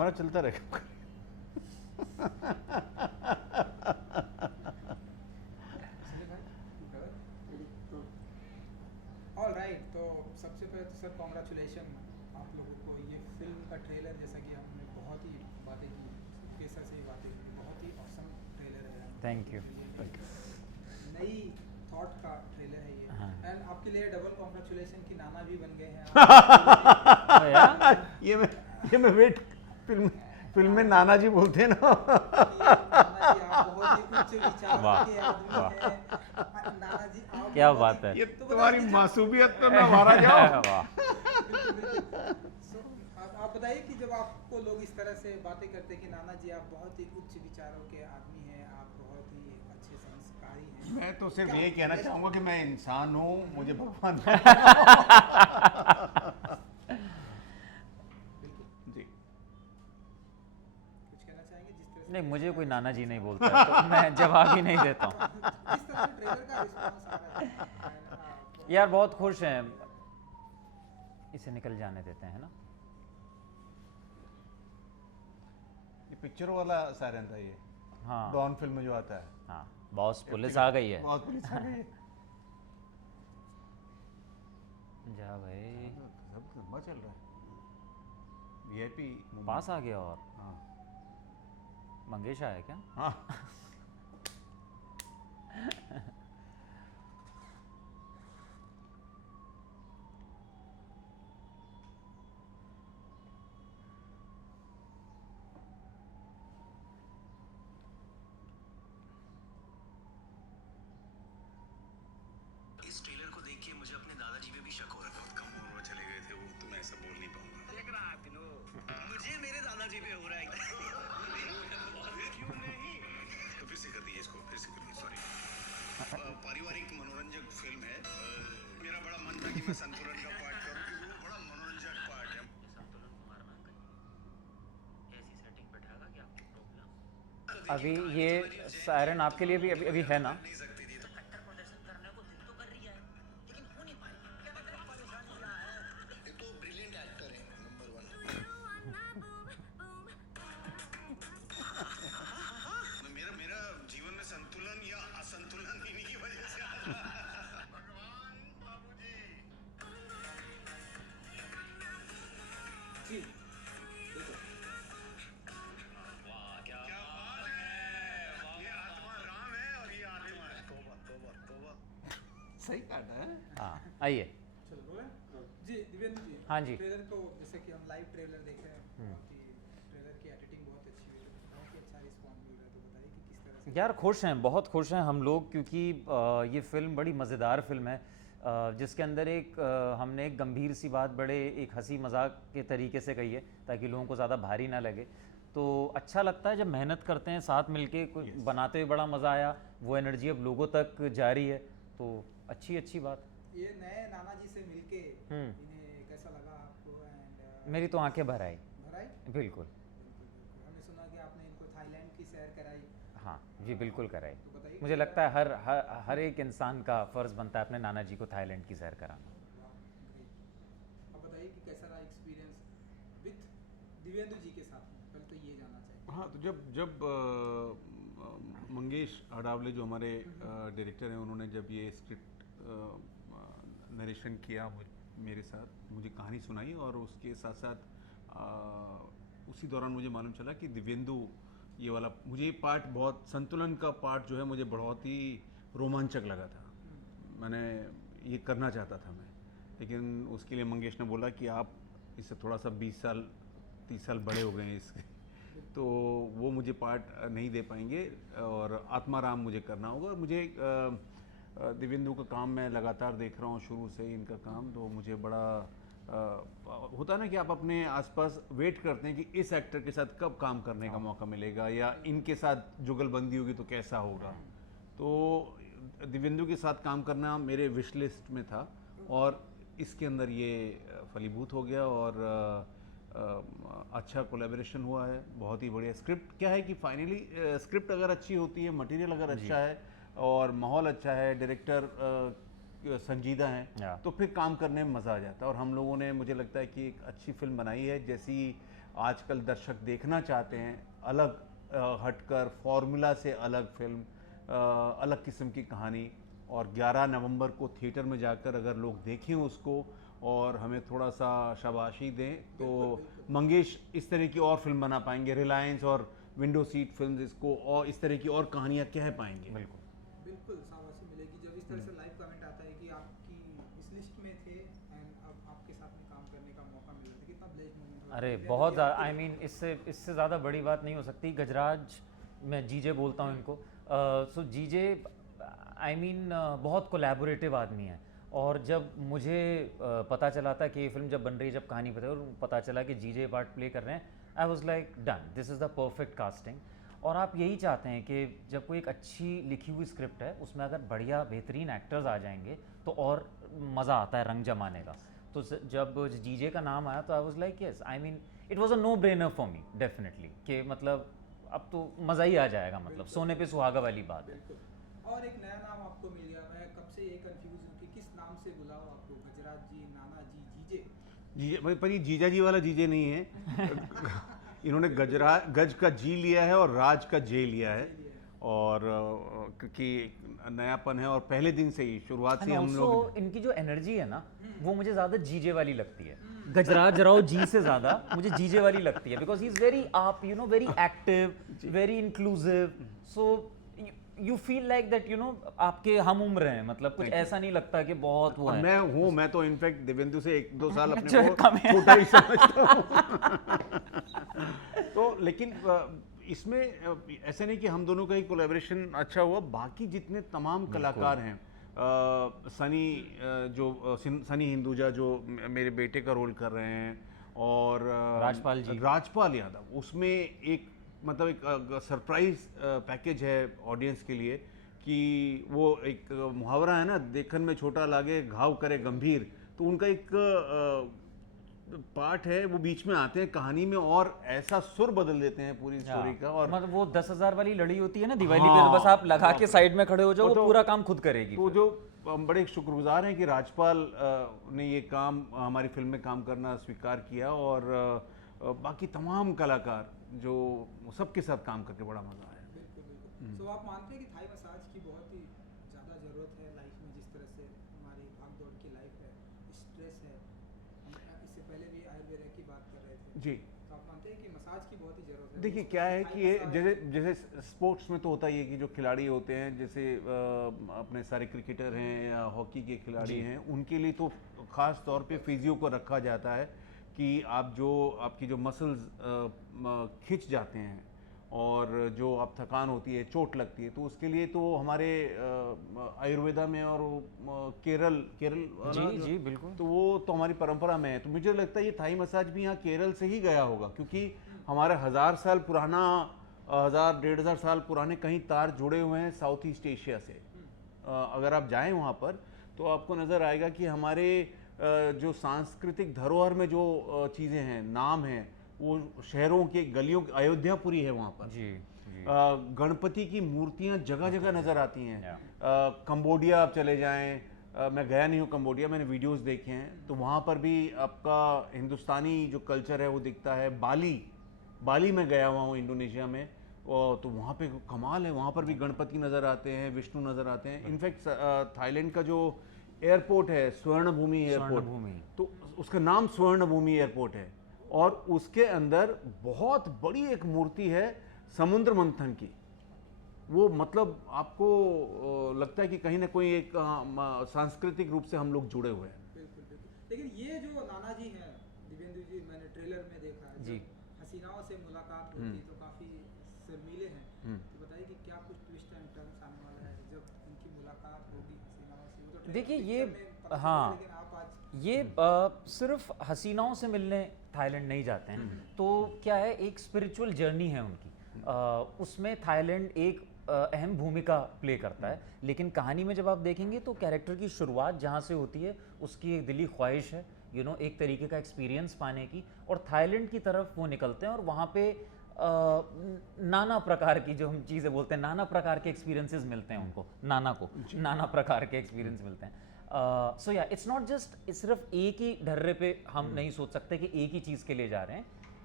हमारा चलता रहेगा। ऑल राइट, तो सबसे पहले तो सर कॉन्ग्रेचुलेशन आप लोगों को। ये फिल्म का ट्रेलर, जैसा कि हमने बहुत ही बातें की, केसर से ही बातें की, बहुत ही ऑसम ट्रेलर है। Thank you. नई थॉट का ट्रेलर है ये। हाँ। एंड आपके लिए डबल कॉन्ग्रेचुलेशन कि नाना भी बन गए हैं ये मैं वेट फिल्म में नाना जी बोलते हैं ना। नाना जी आप बहुत ही उच्च विचारों वाह, के आदमी वाह। हैं। नाना जी आप क्या बहुत बात ही- है। ये तो तुम्हारी बताइए- मासूमियत तो ना मारा जाओ। वाह। So, आप बताइए कि जब आपको लोग इस तरह से बातें करते हैं कि नाना जी आप बहुत ही उच्च विचारों के आदमी हैं, आप बहुत ही अच्छे संस्कारी हैं, मैं तो सिर्फ क्या- ये कहना चाहूंगा कि मैं इंसान हूँ, मुझे भगवान बिल्कुल जी। कुछ कहना चाहेंगे जिस तरह से नहीं, मुझे कोई नाना जी नहीं बोलता है तो मैं जवाब ही नहीं देता हूँ। जिस तरह से ट्रेलर का रिस्पांस आ रहा है and, यार बहुत खुश हैं, इसे निकल जाने देते हैं ना। ये पिक्चरों वाला सायरन था ये, हाँ डॉन फिल्म में जो आता है। हाँ, बॉस पुलिस आ गई है। बहुत पुलिस आ गई है। जा भाई, सब लंबा चल रहा है। वीआईपी पास आ गया। और हाँ मंगेश आया क्या? हाँ। इस ट्रेलर को देख के मुझे अपने दादाजी पे भी शक हो रहा था। कम उम्र में चले गए थे वो, तो मैं ऐसा बोल नहीं पाऊंगा। देख रहा है मुझे मेरे दादाजी पे हो रहा है। क्यों नहीं? तो फिर से कर दीजिए इसको, फिर से कर दीजिए, सॉरी। पारिवारिक मनोरंजक फिल्म है। मेरा बड़ा मन था कि मैं संतुलन का पार्ट करूं, क्योंकि वो बड़ा मनोरंजक पार्ट है। संतुलन कुमार में अंकल ऐसी सेटिंग बैठाएगा कि आपकी प्रॉब्लम। अभी ये सायरन आपके लिए भी अभी है ना? नहीं सकती थी तो कट्टर प्रदर्शन करने को दिल तो कर रही है, लेकिन हो नहीं पाई। क्या पता परेशानी क्या है। एक तो ब्रिलियंट एक्टर है, नंबर 1। मेरा जीवन में संतुलन या असंतुलन इन्हीं की वजह से आ रहा है। भगवान बाबूजी। जी वाह क्या बात है। ये आत्मा राम है और ये आत्मा है। तौबा तौबा तौबा। सही काटा है। हाँ आइए। चलो बोले जी दिव्येंद्र जी। हाँ जी। ट्रेलर को जैसे कि हम लाइव ट्रेलर देख रहे हैं, बहुत ही ट्रेलर की एडिटिंग बहुत अच्छी हुई है, बहुत ही अच्छा रिस्पॉन्स मिल रहा है, तो बताइए कि किस तरह से। यार खुश हैं, बहुत खुश हैं हम लोग, क्योंकि ये फिल्म बड़ी मज़ेदार फिल्म है, जिसके अंदर हमने एक गंभीर सी बात बड़े एक हंसी मजाक के तरीके से कही है, ताकि लोगों को ज़्यादा भारी ना लगे। तो अच्छा लगता है जब मेहनत करते हैं साथ मिलके, कुछ बनाते हुए बड़ा मज़ा आया। वो एनर्जी अब लोगों तक जारी है, तो अच्छी बात। ये नए नाना जी से मिलके इन्हें कैसा लगा आपको? एंड मेरी तो आंखें भर आई, भराई बिल्कुल। हमने सुना कि आपने इनको थाईलैंड की सैर कराई, हाँ जी, बिल्कुल कराई। तो बताइए। मुझे लगता है हर एक इंसान का फ़र्ज़ बनता है अपने नाना जी को थाईलैंड की सैर कराना। अब बताइए कि कैसा रहा एक्सपीरियंस विथ दिव्येंद्र जी के साथ में, पहले तो ये जानना चाहिए। हाँ, तो जब मंगेश अडावले जो हमारे डायरेक्टर हैं, उन्होंने जब ये स्क्रिप्ट नरेशन किया मेरे साथ, मुझे कहानी सुनाई, और उसके साथ साथ उसी दौरान मुझे मालूम चला कि दिव्येंदु ये वाला, मुझे ये पार्ट बहुत, संतुलन का पार्ट जो है मुझे बहुत ही रोमांचक लगा था। मैंने ये करना चाहता था मैं, लेकिन उसके लिए मंगेश ने बोला कि आप इससे थोड़ा सा 20 साल 30 साल बड़े हो गए हैं इसके, तो वो मुझे पार्ट नहीं दे पाएंगे और आत्माराम मुझे करना होगा। और मुझे दिव्येंदु का काम मैं लगातार देख रहा हूँ शुरू से ही इनका काम, तो मुझे बड़ा होता है ना कि आप अपने आसपास वेट करते हैं कि इस एक्टर के साथ कब काम करने का मौका मिलेगा, या इनके साथ जुगलबंदी होगी तो कैसा होगा। तो दिव्येंदु के साथ काम करना मेरे विश लिस्ट में था, और इसके अंदर ये फलीभूत हो गया, और अच्छा कोलैबोरेशन हुआ है। बहुत ही बढ़िया स्क्रिप्ट। क्या है कि फाइनली स्क्रिप्ट अगर अच्छी होती है, मटेरियल अगर अच्छा है और माहौल अच्छा है, डायरेक्टर संजीदा हैं, तो फिर काम करने में मज़ा आ जाता है। और हम लोगों ने, मुझे लगता है कि एक अच्छी फिल्म बनाई है। जैसी आजकल दर्शक देखना चाहते हैं, अलग हटकर फॉर्मूला से अलग फिल्म, अलग किस्म की कहानी। और 11 नवंबर को थिएटर में जाकर अगर लोग देखें उसको और हमें थोड़ा सा शाबाशी दें तो मंगेश इस तरह की और फिल्म बना पाएंगे, रिलायंस और विंडो सीट फिल्म्स इसको और इस तरह की और कहानियाँ कह पाएंगे। बिल्कुल बिल्कुल शाबाशी मिलेगी जब इस तरह से लाइव कमेंट आता है कि आपकी इस लिस्ट में थे एंड अब आपके साथ में काम करने का मौका मिल रहा था, कितना ब्लेस्ड मोमेंट होगा। अरे बहुत ज़्यादा, आई मीन इससे ज़्यादा बड़ी बात नहीं हो सकती। गजराज, मैं जीजे बोलता हूँ इनको, सो जीजे आई मीन बहुत कोलैबोरेटिव आदमी है। और जब मुझे पता चला था कि ये फिल्म जब बन रही है, जब कहानी पता है और पता चला कि जीजे पार्ट प्ले कर रहे हैं, I was like done, this is the perfect casting. और आप यही चाहते हैं कि जब कोई एक अच्छी लिखी हुई स्क्रिप्ट है उसमें अगर बढ़िया बेहतरीन एक्टर्स आ जाएंगे तो और मज़ा आता है रंग जमाने का। तो जब जीजे का नाम आया तो I was like yes, I mean it was a no brainer for me definitely, कि मतलब अब तो मज़ा ही आ जाएगा, मतलब सोने पे सुहागा वाली बात है। बिल्कुल। और एक नया नाम आपको मिल गया, मैं कब से ये कंफ्यूज हूँ कि किस नाम से बुलाओ आपको, गजराज जी, नाना जी, जीजे। जीजे पर ये जीजा जी वाला जीजे नहीं है। इन्होंने गज का जी लिया है और राज का जे लिया है। और क्योंकि नयापन है और पहले दिन से ही शुरुआत से हम लोग इनकी जो एनर्जी है ना वो मुझे ज़्यादा जीजे वाली लगती है। गजराज राव जी से ज़्यादा मुझे जीजे वाली लगती है, बिकॉज ही इज़ वेरी आप you know very active, very inclusive, so you feel like that you know आपके हम उम्र हैं, मतलब कुछ ऐसा नहीं लगता कि बहुत वो है। मैं तो इनफैक्ट दिव्येंदु से 1-2 साल अपने अच्छा, को कम है। छोटा ही समझता हूँ। तो लेकिन इसमें ऐसा नहीं कि हम दोनों का ही कोलैबोरेशन अच्छा हुआ, बाकी जितने तमाम कलाकार हैं, सनी हिंदुजा जो मेरे बेटे का रोल कर रहे हैं, और राजपाल यादव, उसमें एक मतलब एक सरप्राइज पैकेज है ऑडियंस के लिए कि वो एक मुहावरा है ना, देखन में छोटा लागे घाव करे गंभीर, तो उनका एक पार्ट है, वो बीच में आते हैं कहानी में और ऐसा सुर बदल देते हैं पूरी स्टोरी का। और मतलब वो 10,000 वाली लड़ी होती है ना दिवाली पे, तो बस आप लगा के साइड में खड़े हो जाओ, वो पूरा काम खुद करेगी। तो जो हम बड़े शुक्रगुजार हैं कि राजपाल ने ये काम हमारी फिल्म में काम करना स्वीकार किया, और बाकी तमाम कलाकार जो सबके साथ काम करके बड़ा मजा आया। बिल्कुल बिल्कुल। तो आप मानते हैं कि थाई मसाज की बहुत ही ज़्यादा ज़रूरत है लाइफ में, जिस तरह से हमारी भाग दौड़ की लाइफ है, स्ट्रेस है, हम इससे पहले भी आयुर्वेद की बात कर रहे थे जी। तो आप मानते हैं कि मसाज की बहुत ही ज़रूरत है? देखिए क्या है कि ये जैसे स्पोर्ट्स में तो होता ही है कि जो खिलाड़ी होते हैं, जैसे अपने सारे क्रिकेटर हैं या हॉकी के खिलाड़ी हैं, उनके लिए तो ख़ास तौर पे फिजियो को रखा जाता है कि आपकी जो मसल्स खिंच जाते हैं और जो आप थकान होती है, चोट लगती है, तो उसके लिए तो हमारे आयुर्वेदा में और केरल जी बिल्कुल, तो वो तो हमारी परंपरा में है। तो मुझे लगता है ये थाई मसाज भी यहाँ केरल से ही गया होगा, क्योंकि हमारे 1000 साल पुराना 1000-1500 साल पुराने कहीं तार जुड़े हुए हैं साउथ ईस्ट एशिया से। अगर आप जाएं वहाँ पर तो आपको नज़र आएगा कि हमारे जो सांस्कृतिक धरोहर में जो चीज़ें हैं, नाम हैं, वो शहरों के गलियों, अयोध्यापुरी है वहाँ पर जी गणपति की मूर्तियाँ जगह जगह नज़र आती हैं। कंबोडिया आप चले जाएं, मैं गया नहीं हूँ कंबोडिया, मैंने वीडियोस देखे हैं, तो वहाँ पर भी आपका हिंदुस्तानी जो कल्चर है वो दिखता है। बाली में गया हुआ हूँ इंडोनेशिया में, तो वहाँ पे कमाल है, वहाँ पर भी गणपति नज़र आते हैं, विष्णु नज़र आते हैं। इनफैक्ट थाईलैंड का जो एयरपोर्ट है स्वर्ण भूमि एयरपोर्ट, तो उसका नाम स्वर्ण भूमि एयरपोर्ट है, और उसके अंदर बहुत बड़ी एक मूर्ति है समुद्र मंथन की। वो मतलब आपको लगता है कि कहीं ना कोई एक सांस्कृतिक रूप से हम लोग जुड़े हुए हैं। बिल्कुल बिल्कुल। लेकिन ये जो नाना जी हैं दिव्येंदु जी, मैंने ट्रेलर में देखा है, जी। जब हसीनाओं से मुलाकात होती तो काफ़ी शर्मीले हैं, तो बताइए कि क्या कुछ ट्विस्ट एंड टर्न्स आने वाला है जब इनकी मुलाकात होगी हसीनाओं से? वो तो देखिए trailer ये picture में पता चला, हाँ, लेकिन आप आज ये सिर्फ हसीनाओं से मिलने थाईलैंड नहीं जाते हैं, तो क्या है, एक स्पिरिचुअल जर्नी है उनकी, उसमें थाईलैंड एक अहम भूमिका प्ले करता है। लेकिन कहानी में जब आप देखेंगे तो कैरेक्टर की शुरुआत जहाँ से होती है, उसकी एक दिली ख्वाहिश है एक तरीके का एक्सपीरियंस पाने की, और थाईलैंड की तरफ वो निकलते हैं, और वहाँ पे नाना प्रकार की जो हम चीज़ें बोलते हैं, नाना प्रकार के एक्सपीरियंसेस मिलते हैं उनको, नाना प्रकार के एक्सपीरियंस मिलते हैं। सो या इट्स नॉट जस्ट सिर्फ एक ही ढर्रे पे हम नहीं सोच सकते कि एक ही चीज़ के लिए जा रहे हैं।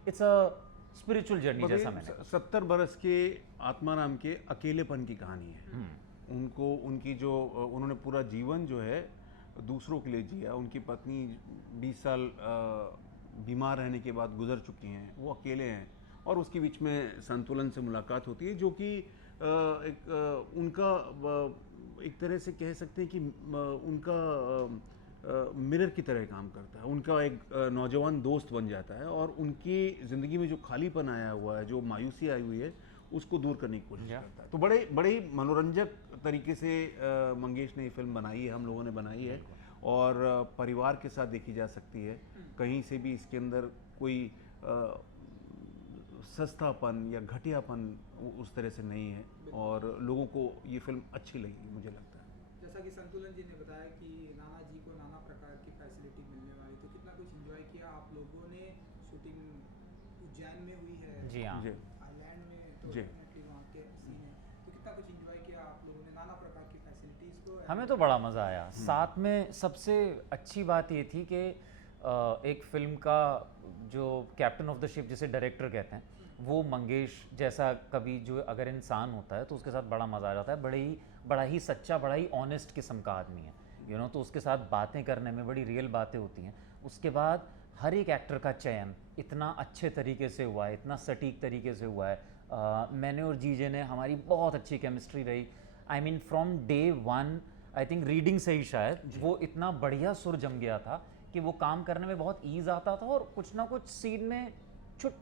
इट्स अ स्पिरिचुअल जर्नी जैसा मैंने 70 बरस के आत्माराम के अकेलेपन की कहानी है। उनको उनकी जो उन्होंने पूरा जीवन जो है दूसरों के लिए जिया। उनकी पत्नी 20 साल बीमार रहने के बाद गुजर चुकी हैं, वो अकेले हैं और उसके बीच में संतुलन से मुलाकात होती है, जो कि उनका एक तरह से कह सकते हैं कि उनका मिरर की तरह काम करता है। उनका एक नौजवान दोस्त बन जाता है और उनकी ज़िंदगी में जो खालीपन आया हुआ है, जो मायूसी आई हुई है, उसको दूर करने की कोशिश करता है। तो बड़े ही मनोरंजक तरीके से मंगेश ने ये फिल्म बनाई है, हम लोगों ने बनाई है और परिवार के साथ देखी जा सकती है। कहीं से भी इसके अंदर कोई सस्तापन या घटियापन उस तरह से नहीं है और लोगों को ये फिल्म अच्छी लगेगी, मुझे लगता है। जैसा कि संतुलन जी ने बताया कि नाना जी को नाना प्रकार की फैसिलिटी मिलने वाली, तो कितना कुछ एंजॉय किया आप लोगों ने। शूटिंग उज्जैन में हुई है, जी हाँ, आइलैंड में, तो जी। डेफिनेटली वहाँ के सीन है, तो कितना कुछ एंजॉय किया आप लोगों ने नाना प्रकार की फैसिलिटीज़ को। हमें तो बड़ा मज़ा आया। साथ में सबसे अच्छी बात ये थी कि एक फिल्म का जो कैप्टन ऑफ द शिप जिसे डायरेक्टर कहते हैं, वो मंगेश जैसा कभी जो अगर इंसान होता है तो उसके साथ बड़ा मज़ा आ जाता है। बड़ा ही सच्चा, बड़ा ही ऑनेस्ट किस्म का आदमी है, यू नो। तो उसके साथ बातें करने में बड़ी रियल बातें होती हैं। उसके बाद हर एक एक्टर का चयन इतना अच्छे तरीके से हुआ है, इतना सटीक तरीके से हुआ है। मैंने और जीजे ने, हमारी बहुत अच्छी केमिस्ट्री रही। I mean from day one, I think reading से ही शायद वो इतना बढ़िया सुर जम गया था कि वो काम करने में बहुत ईज़ आता था और कुछ ना कुछ सीन में